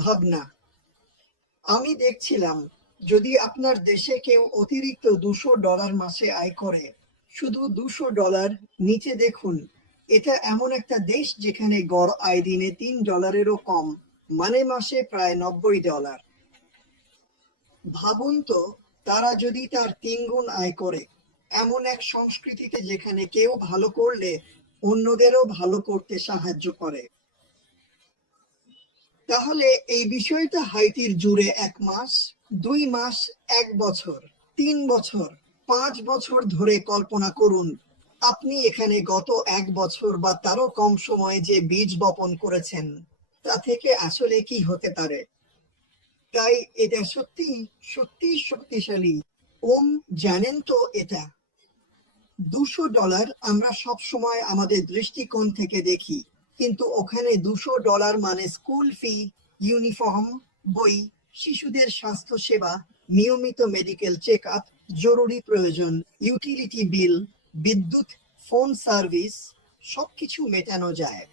ভাবনা। আমি দেখছিলাম, যদি আপনার দেশে কেউ অতিরিক্ত $200 মাসে আয় করে, শুধু $200, নিচে দেখুন, এটা এমন একটা দেশ যেখানে গড় আয় দিনে $3-এরও কম, মানে মাসে প্রায় $90। ভাবুন তো, তারা যদি তার 3 গুণ আয় করে, এমন এক সংস্কৃতিতে যেখানে কেউ ভালো করলে অন্যদেরও ভালো করতে সাহায্য করে। তাহলে এই বিষয়টা হাইতির জুড়ে 1 মাস, 2 মাস, 1 বছর, 3 বছর, 5 বছর ধরে কল্পনা করুন। আপনি এখানে গত 1 বছর বা তারও কম সময়ে যে বীজ বপন করেছেন, তা থেকে আসলে কি হতে পারে। তাই এটা সত্যি সত্যি শক্তিশালী। ওম, জানেন তো এটা $200 আমরা সব সময় আমাদের দৃষ্টিকোণ থেকে দেখি, কিন্তু ওখানে $200 মানে স্কুল ফি, ইউনিফর্ম, বই, শিশুদের স্বাস্থ্য সেবা, নিয়মিত মেডিকেল চেক আপ, জরুরি প্রয়োজন, ইউটিলিটি বিল, বিদ্যুৎ, ফোন সার্ভিস, সবকিছু মেটানো যায়।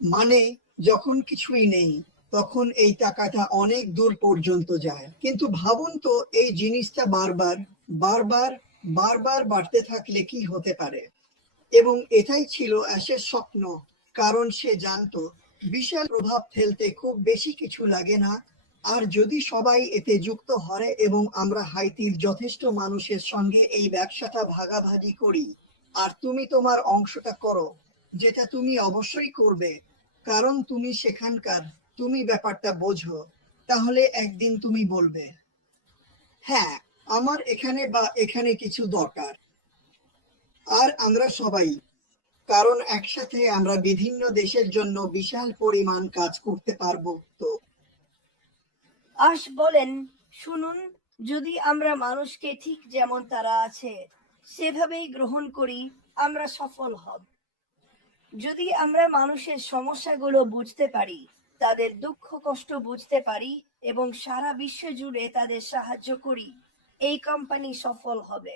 মানে, যখন কিছুই নেই, তখন এই টাকাটা অনেক দূর পর্যন্ত যায়। কিন্তু ভাবুন তো, এই জিনিসটা বারবার বারবার বারবার বাড়তে থাকলে কি হতে পারে। এবং এটাই ছিল অ্যাশের স্বপ্ন, কারণ সে জানতো বিশাল প্রভাব ফেলতে খুব বেশি কিছু লাগে না। আর যদি সবাই এতে যুক্ত হয় এবং আমরা হাইতির যথেষ্ট মানুষের সঙ্গে এই ব্যবসাটা ভাগাভাগি করি, আর তুমি তোমার অংশটা করো, যেটা তুমি অবশ্যই করবে, কারণ তুমি সেখানকার, তুমি ব্যাপারটা বোঝো, তাহলে একদিন তুমি বলবে, হ্যাঁ, আমার এখানে বা এখানে কিছু দরকার। আর আমরা সবাই, কারণ একসাথে আমরা বিভিন্ন দেশের জন্য বিশাল পরিমাণ কাজ করতে পারবো তো। আশ বলেন, শুনুন, যদি আমরা মানুষকে ঠিক যেমন তারা আছে সেভাবেই গ্রহণ করি, আমরা সফল হব। যদি আমরা মানুষের সমস্যাগুলো বুঝতে পারি, তাদের দুঃখ কষ্ট বুঝতে পারি এবং সারা বিশ্ব জুড়ে তাদের সাহায্য করি, এই কোম্পানি সফল হবে।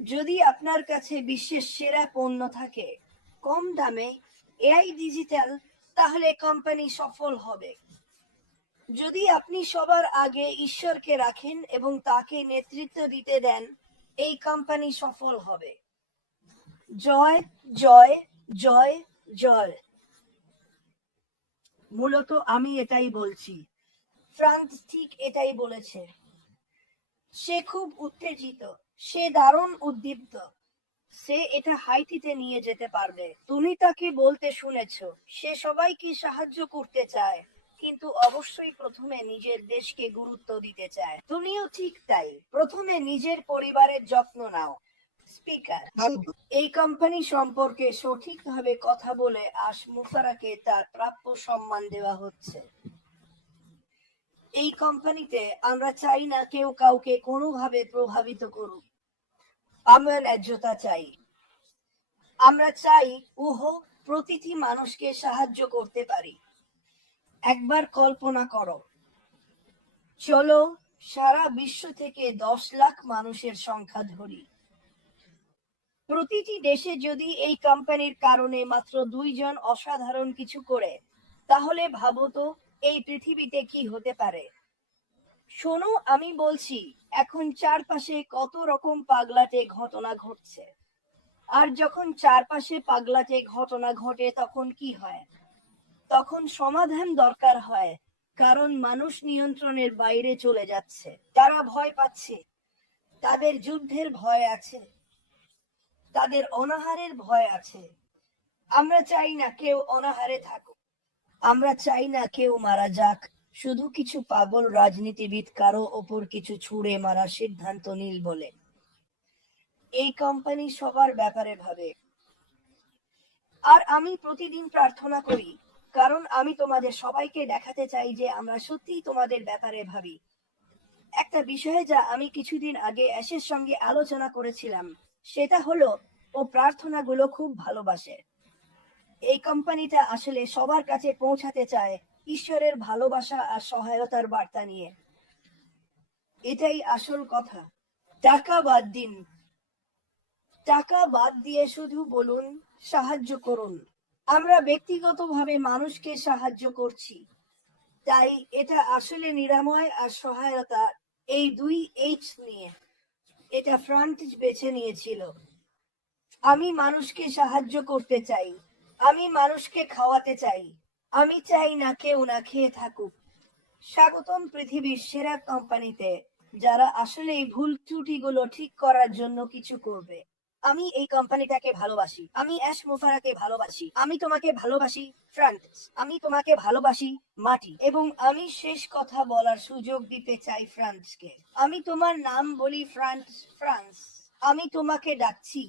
যদি আপনার কাছে বিশ্বের সেরা পণ্য থাকে, কম দামে, এআই ডিজিটাল, তাহলে কোম্পানি সফল হবে। যদি আপনি সবার আগে ঈশ্বরকে রাখেন এবং তাকে নেতৃত্ব দিতে দেন, এই কোম্পানি সফল হবে। জয় জয় জয় জয়। মূলত আমি এটাই বলছি, ফ্রান্স ঠিক এটাই বলেছে। সে খুব উত্তেজিত, সে দারুণ উদ্দীপ্ত, সে এটা হাইতিতে নিয়ে যেতে পারবে। তুমি তাকে বলতে শুনেছো সে সবাইকে সাহায্য করতে চায়, কিন্তু অবশ্যই প্রথমে নিজের দেশকে গুরুত্ব দিতে চায়। তুমিও ঠিক তাই, প্রথমে নিজের পরিবারের যত্ন নাও। স্পিকার, এই কোম্পানি সম্পর্কে সঠিকভাবে কথা বলে আশ মুফারাকে তার প্রাপ্য সম্মান দেওয়া হচ্ছে। এই কোম্পানিতে আমরা চাই না কেউ কাউকে কোনোভাবে প্রভাবিত করুক। আমরা ন্যায্যতা চাই। আমরা চাই প্রতিটি মানুষকে সাহায্য করতে পারি। একবার কল্পনা করো, চলো সারা বিশ্ব থেকে 10 লাখ মানুষের সংখ্যা ধরি। প্রতিটি দেশে যদি এই কোম্পানির কারণে মাত্র 2 জন অসাধারণ কিছু করে, তাহলে ভাবো তো এই পৃথিবীতে কি হতে পারে। শোনো, আমি বলছি, এখন চারপাশে কত রকম পাগলাটে ঘটনা ঘটছে। আর যখন চারপাশে পাগলাটে ঘটনা ঘটে তখন কি হয়? তখন সমাধান দরকার হয়, কারণ মানুষ নিয়ন্ত্রণের বাইরে চলে যাচ্ছে। তারা ভয় পাচ্ছে, তাদের যুদ্ধের ভয় আছে, তাদের অনাহারের ভয় আছে। আমরা চাই না কেউ অনাহারে থাকুক, আমরা চাই না কেউ মারা যাক, শুধু কিছু পাগল রাজনীতিবিদ কারো ওপর কিছু ছুঁড়ে মারার সিদ্ধান্ত নিল বলে। এই কোম্পানি সবার ব্যাপারে ভাবে। আর আমি প্রতিদিন প্রার্থনা করি, কারণ আমি তোমাদের সবাইকে দেখাতে চাই যে আমরা সত্যিই তোমাদের ব্যাপারে ভাবি। একটা বিষয়ে যা আমি কিছুদিন আগে অ্যাশের সঙ্গে আলোচনা করেছিলাম, সেটা হলো ও প্রার্থনাগুলো খুব ভালোবাসে। এই কোম্পানিটা আসলে সবার কাছে পৌঁছাতে চায় ঈশ্বরের ভালোবাসা আর সহায়তার বার্তা নিয়ে। এটাই আসল কথা। টাকা বাদ দিন, টাকা বাদ দিয়ে শুধু বলুন সাহায্য করুন। আমরা ব্যক্তিগতভাবে মানুষকে সাহায্য করছি, তাই এটা আসলে নিরাময় আর সহায়তা, এই দুই এইচ নিয়ে এটা ফ্রন্টেজ বেছে নিয়েছিল। আমি মানুষকে সাহায্য করতে চাই, আমি মানুষকে খাওয়াতে চাই, আমি চাই না কেউ না খেয়ে থাকুক। স্বাগতম পৃথিবীর সেরা কোম্পানিতে, যারা আসলে এই ভুল ত্রুটিগুলো ঠিক করার জন্য কিছু করবে। আমি এই কোম্পানিটাকে ভালোবাসি, আমি অ্যাশ মুফারাকে ভালোবাসি, আমি তোমাকে ভালোবাসি ফ্রান্স, আমি তোমাকে ভালোবাসি মাটি, এবং আমি শেষ কথা বলার সুযোগ দিতে চাই ফ্রান্সকে। আমি তোমার নাম বলি ফ্রান্স, ফ্রান্স, আমি তোমাকে ডাকছি।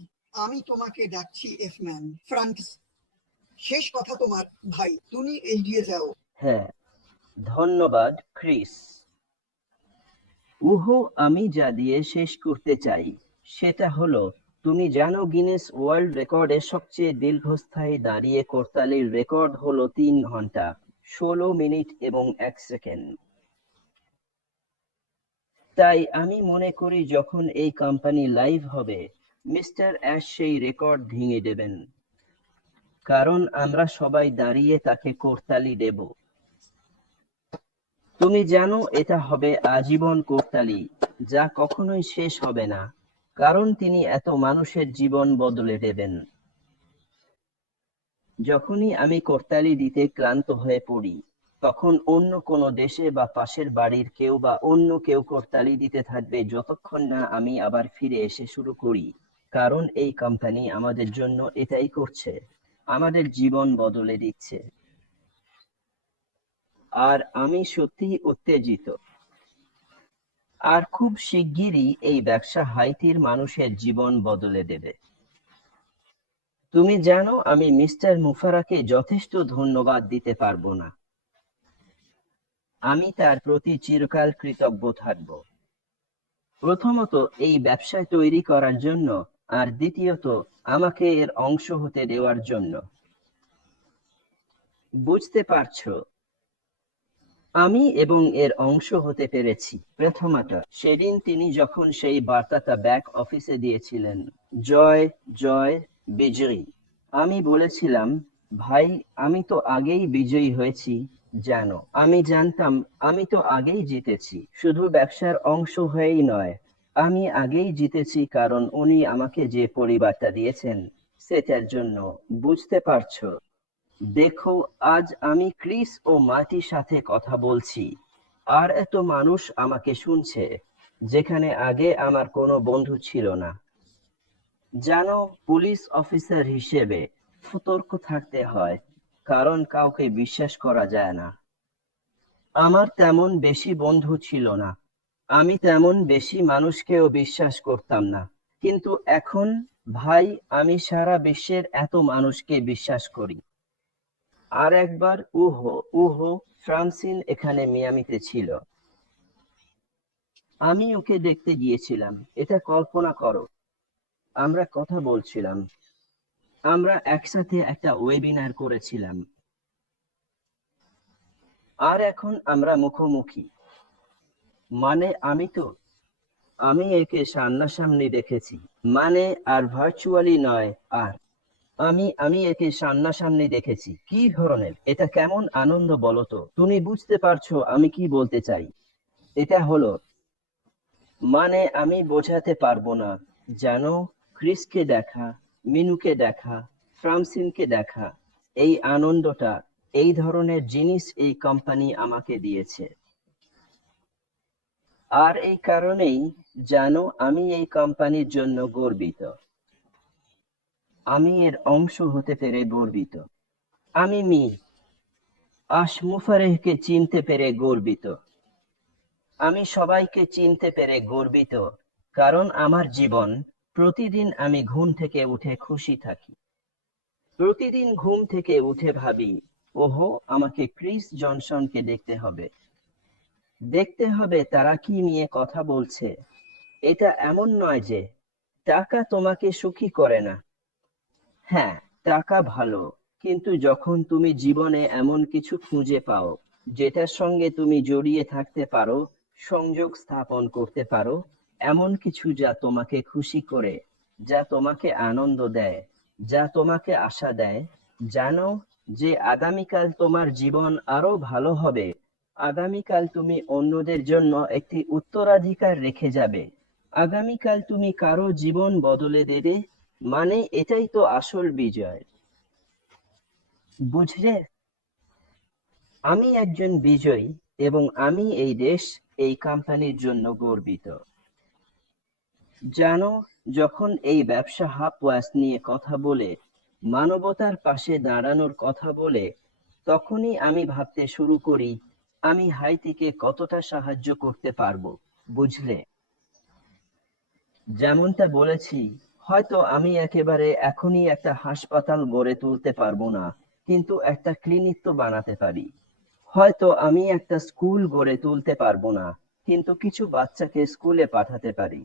আমি তোমাকে ডাকছি এফম্যান। ফ্রান্স, শেষ কথা তোমার। ভাই, তুমি এগিয়ে যাও। হ্যাঁ, ধন্যবাদ ক্রিস। আমি যা দিয়ে শেষ করতে চাই সেটা হলো, তুমি জানো গিনেস ওয়ার্ল্ড রেকর্ডে সবচেয়ে দীর্ঘস্থায়ী দাঁড়িয়ে করতালির রেকর্ড হলো 3 ঘন্টা 16 মিনিট এবং 1 সেকেন্ড। তাই আমি মনে করি যখন এই কোম্পানি লাইভ হবে, মিস্টার অ্যাশ সেই রেকর্ড ভেঙে দেবেন, কারণ আমরা সবাই দাঁড়িয়ে তাকে করতালি দেব। তুমি জানো এটা হবে আজীবন করতালি, যা কখনোই শেষ হবে না, কারণ তিনি এত মানুষের জীবন বদলে দেবেন। যখনই আমি করতালি দিতে ক্লান্ত হয়ে পড়ি, তখন অন্য কোনো দেশে বা পাশের বাড়ির কেউ বা অন্য কেউ করতালি দিতে থাকবে যতক্ষণ না আমি আবার ফিরে এসে শুরু করি, কারণ এই কোম্পানি আমাদের জন্য এটাই করছে, আমাদের জীবন বদলে দিচ্ছে। আর আমি সত্যিই উত্তেজিত। আর খুব শিগগিরই এই ব্যবসা হাইতির মানুষের জীবন বদলে দেবে। তুমি জানো আমি মিস্টার মুফারাকে যথেষ্ট ধন্যবাদ দিতে পারবো না। আমি তার প্রতি চিরকাল কৃতজ্ঞ থাকব। প্রথমত এই ব্যবসায় তৈরি করার জন্য, আর দ্বিতীয়ত আমাকে এর অংশ হতে দেওয়ার জন্য। বুঝতে পারছো? আমি এবং এর অংশ হতে পেরেছি। প্রথমত সেদিন তিনি যখন সেই বার্তাটা ব্যাক অফিসে দিয়েছিলেন, জয় জয় বিজয়ী, আমি বলেছিলাম, ভাই আমি তো আগেই বিজয়ী হয়েছি, জানো আমি জানতাম আমি তো আগেই জিতেছি, শুধু ব্যবসার অংশ হয়েই নয়, আমি আগেই জিতেছি কারণ উনি আমাকে যে পরিবারটা দিয়েছেন সেটার জন্য। বুঝতে পারছো? দেখো, আজ আমি ক্রিস ও মার্টির সাথে কথা বলছি, আর এত মানুষ আমাকে শুনছে, যেখানে আগে আমার কোনো বন্ধু ছিল না। জানো, পুলিশ অফিসার হিসেবে সতর্ক থাকতে হয়, কারণ কাউকে বিশ্বাস করা যায় না। আমার তেমন বেশি বন্ধু ছিল না, আমি তেমন বেশি মানুষকেও বিশ্বাস করতাম না, কিন্তু এখন, ভাই, আমি সারা বিশ্বের এত মানুষকে বিশ্বাস করি। আর একবার ফ্রান্সিন এখানে মিয়ামিতে ছিল। আমি ওকে দেখতে গিয়েছিলাম। এটা কল্পনা করো, আমরা কথা বলছিলাম, আমরা একসাথে একটা ওয়েবিনার করেছিলাম, আর এখন আমরা মুখোমুখি। মানে আমি একে সামনাসামনি দেখেছি, মানে আর ভার্চুয়ালি নয়। আর আমি একে সামনাসামনি দেখেছি। কি ধরনের, এটা কেমন আনন্দ বলো তো? তুমি বুঝতে পারছো আমি কি বলতে চাই? এটা হলো, মানে আমি বোঝাতে পারবো না। জানো, ক্রিসকে দেখা, মিনুকে দেখা, ফ্রান্সিনকে দেখা, এই আনন্দটা, এই ধরনের জিনিস এই কোম্পানি আমাকে দিয়েছে। আর এই কারণেই, জানো, আমি এই কোম্পানির জন্য গর্বিত। আমি এর অংশ হতে পেরে গর্বিত। আমি আশমুফারেহকে চিনতে পেরে গর্বিত। আমি সবাইকে চিনতে পেরে গর্বিত, কারণ আমার জীবন, প্রতিদিন আমি ঘুম থেকে উঠে খুশি থাকি। প্রতিদিন ঘুম থেকে উঠে ভাবি, আমাকে ক্রিস জনসনকে দেখতে হবে তারা কি নিয়ে কথা বলছে। এটা এমন নয় যে টাকা তোমাকে সুখী করে না। হ্যাঁ, টাকা ভালো, কিন্তু যখন তুমি জীবনে এমন কিছু খুঁজে পাও যেটার সঙ্গে তুমি জড়িয়ে থাকতে পারো, সংযোগ স্থাপন করতে পারো, এমন কিছু যা তোমাকে খুশি করে, যা তোমাকে আনন্দ দেয়, যা তোমাকে আশা দেয়, জানো যে আগামীকাল তোমার জীবন আরো ভালো হবে, আগামীকাল তুমি অন্যদের জন্য একটি উত্তরাধিকার রেখে যাবে। আগামীকাল তুমি কারো জীবন বদলে দেবে, মানে এটাই তো আসল বিজয়, বুঝলে? আমি একজন বিজয়ী এবং আমি এই দেশ, এই কোম্পানির জন্য গর্বিত। জানো, যখন এই ব্যবসা হাপওয়াস নিয়ে কথা বলে, মানবতার পাশে দাঁড়ানোর কথা বলে, তখনই আমি ভাবতে শুরু করি আমি হাইতিকে কতটা সাহায্য করতে পারবো, বুঝলে? যেমনটা বলেছি, হয়তো আমি একেবারে এখনই একটা হাসপাতাল গড়ে তুলতে পারবো না, কিন্তু একটা ক্লিনিক তো বানাতে পারি। হয়তো আমি একটা স্কুল গড়ে তুলতে পারবো না, কিন্তু কিছু বাচ্চাকে স্কুলে পাঠাতে পারি।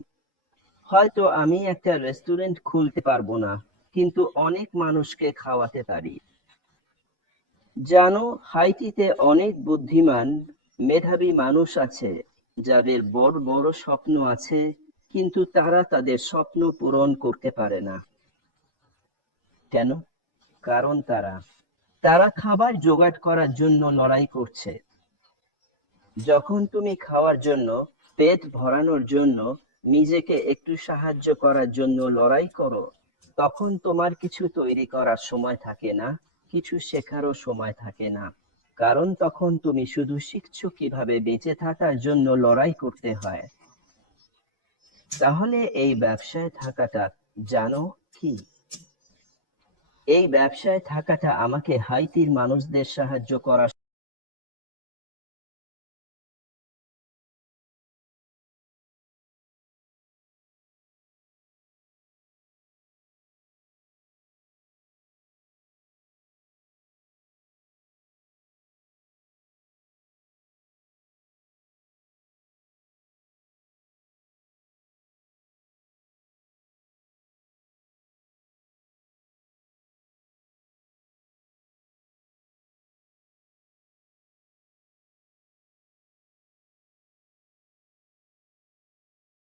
হয়তো আমি একটা রেস্টুরেন্ট খুলতে পারবো না, কিন্তু অনেক মানুষকে খাওয়াতে পারি। জানো, হাইতিতে অনেক বুদ্ধিমান, মেধাবী মানুষ আছে যাদের বড় বড় স্বপ্ন আছে, কিন্তু তারা তাদের স্বপ্ন পূরণ করতে পারে না। কেন? কারণ তারা খাবার জোগাড় করার জন্য লড়াই করছে। যখন তুমি খাওয়ার জন্য, পেট ভরানোর জন্য, নিজেকে একটু সাহায্য করার জন্য লড়াই করো, তখন তোমার কিছু তৈরি করার সময় থাকে না, কিছু শেখারও সময় থাকে না, কারণ তখন তুমি শুধু শিখছো কিভাবে বেঁচে থাকার জন্য লড়াই করতে হয়। তাহলে এই ব্যবসায় থাকাটা, জানো কি, এই ব্যবসায় থাকাটা আমাকে হাইতির মানুষদের সাহায্য করার